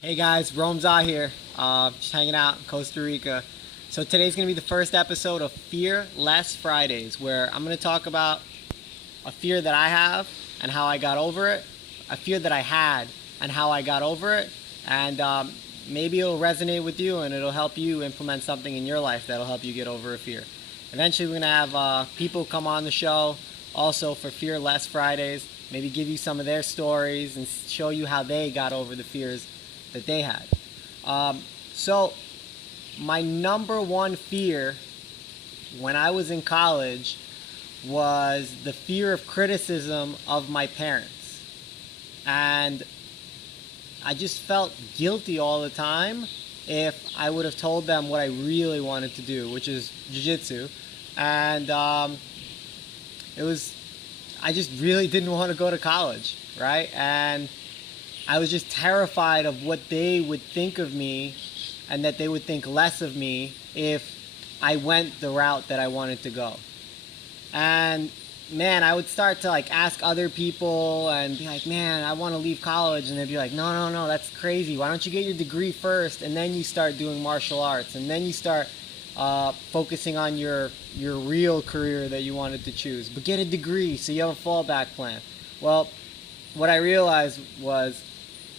Hey guys, Romza here, just hanging out in Costa Rica. So today's going to be the first episode of Fear Less Fridays, where I'm going to talk about a fear that I have and how I got over it, a fear that I had and how I got over it, and maybe it'll resonate with you and it'll help you implement something in your life that'll help you get over a fear. Eventually we're going to have people come on the show also for Fear Less Fridays, maybe give you some of their stories and show you how they got over the fears that they had. So my number one fear when I was in college was the fear of criticism of my parents. And I just felt guilty all the time if I would have told them what I really wanted to do, which is jiu-jitsu. And I just really didn't want to go to college, right? And I was just terrified of what they would think of me and that they would think less of me if I went the route that I wanted to go. And man, I would start to ask other people and be like, man, I want to leave college. And they'd be like, no, that's crazy. Why don't you get your degree first and then you start doing martial arts and then you start focusing on your real career that you wanted to choose. But get a degree so you have a fallback plan. Well, what I realized was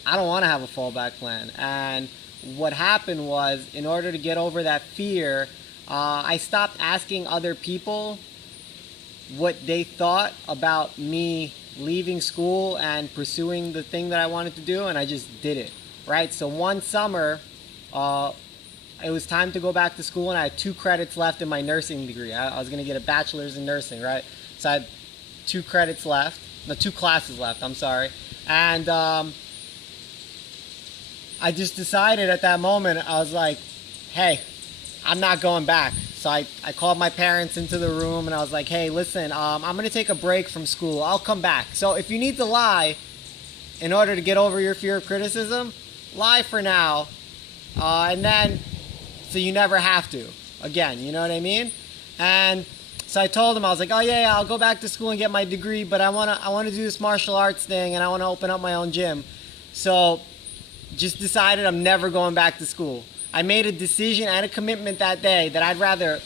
I don't want to have a fallback plan. And what happened was, in order to get over that fear, I stopped asking other people what they thought about me leaving school and pursuing the thing that I wanted to do, and I just did it, right? So one summer, it was time to go back to school, and I had 2 credits left in my nursing degree. I was going to get a bachelor's in nursing, right? So I had 2 credits left. No, 2 classes left, I'm sorry. And I just decided at that moment, I was like, hey, I'm not going back. So I called my parents into the room and I was like, hey, listen, I'm going to take a break from school. I'll come back. So if you need to lie in order to get over your fear of criticism, lie for now. And then, so you never have to. Again, you know what I mean? And so I told him, I was like, oh yeah, I'll go back to school and get my degree, but I want to do this martial arts thing and I want to open up my own gym. So just decided I'm never going back to school. I made a decision and a commitment that day that I'd rather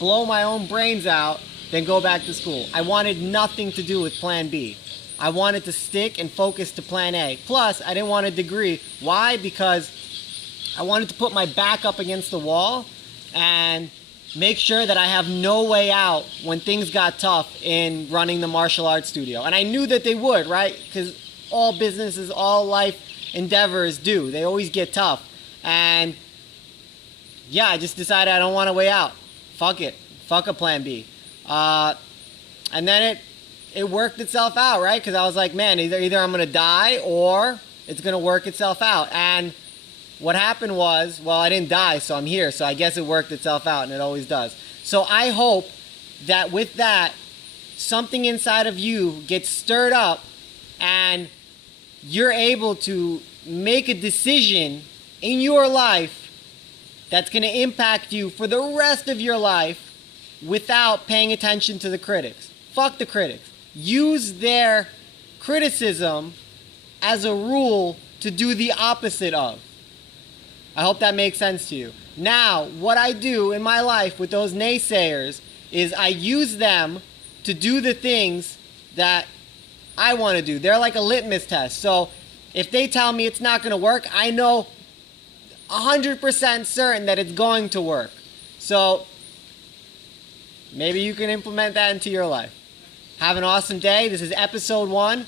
blow my own brains out than go back to school. I wanted nothing to do with plan B. I wanted to stick and focus to plan A. Plus, I didn't want a degree. Why? Because I wanted to put my back up against the wall and make sure that I have no way out when things got tough in running the martial arts studio. And I knew that they would, right? Because all businesses, all life endeavors do. They always get tough. And yeah, I just decided I don't want a way out. Fuck it. Fuck a plan B. And then it worked itself out, right? Because I was like, man, either I'm going to die or it's going to work itself out. And what happened was, well, I didn't die, so I'm here. So I guess it worked itself out, and it always does. So I hope that with that, something inside of you gets stirred up and you're able to make a decision in your life that's going to impact you for the rest of your life without paying attention to the critics. Fuck the critics. Use their criticism as a rule to do the opposite of. I hope that makes sense to you. Now, what I do in my life with those naysayers is I use them to do the things that I want to do. They're like a litmus test. So if they tell me it's not going to work, I know 100% certain that it's going to work. So maybe you can implement that into your life. Have an awesome day. This is episode 1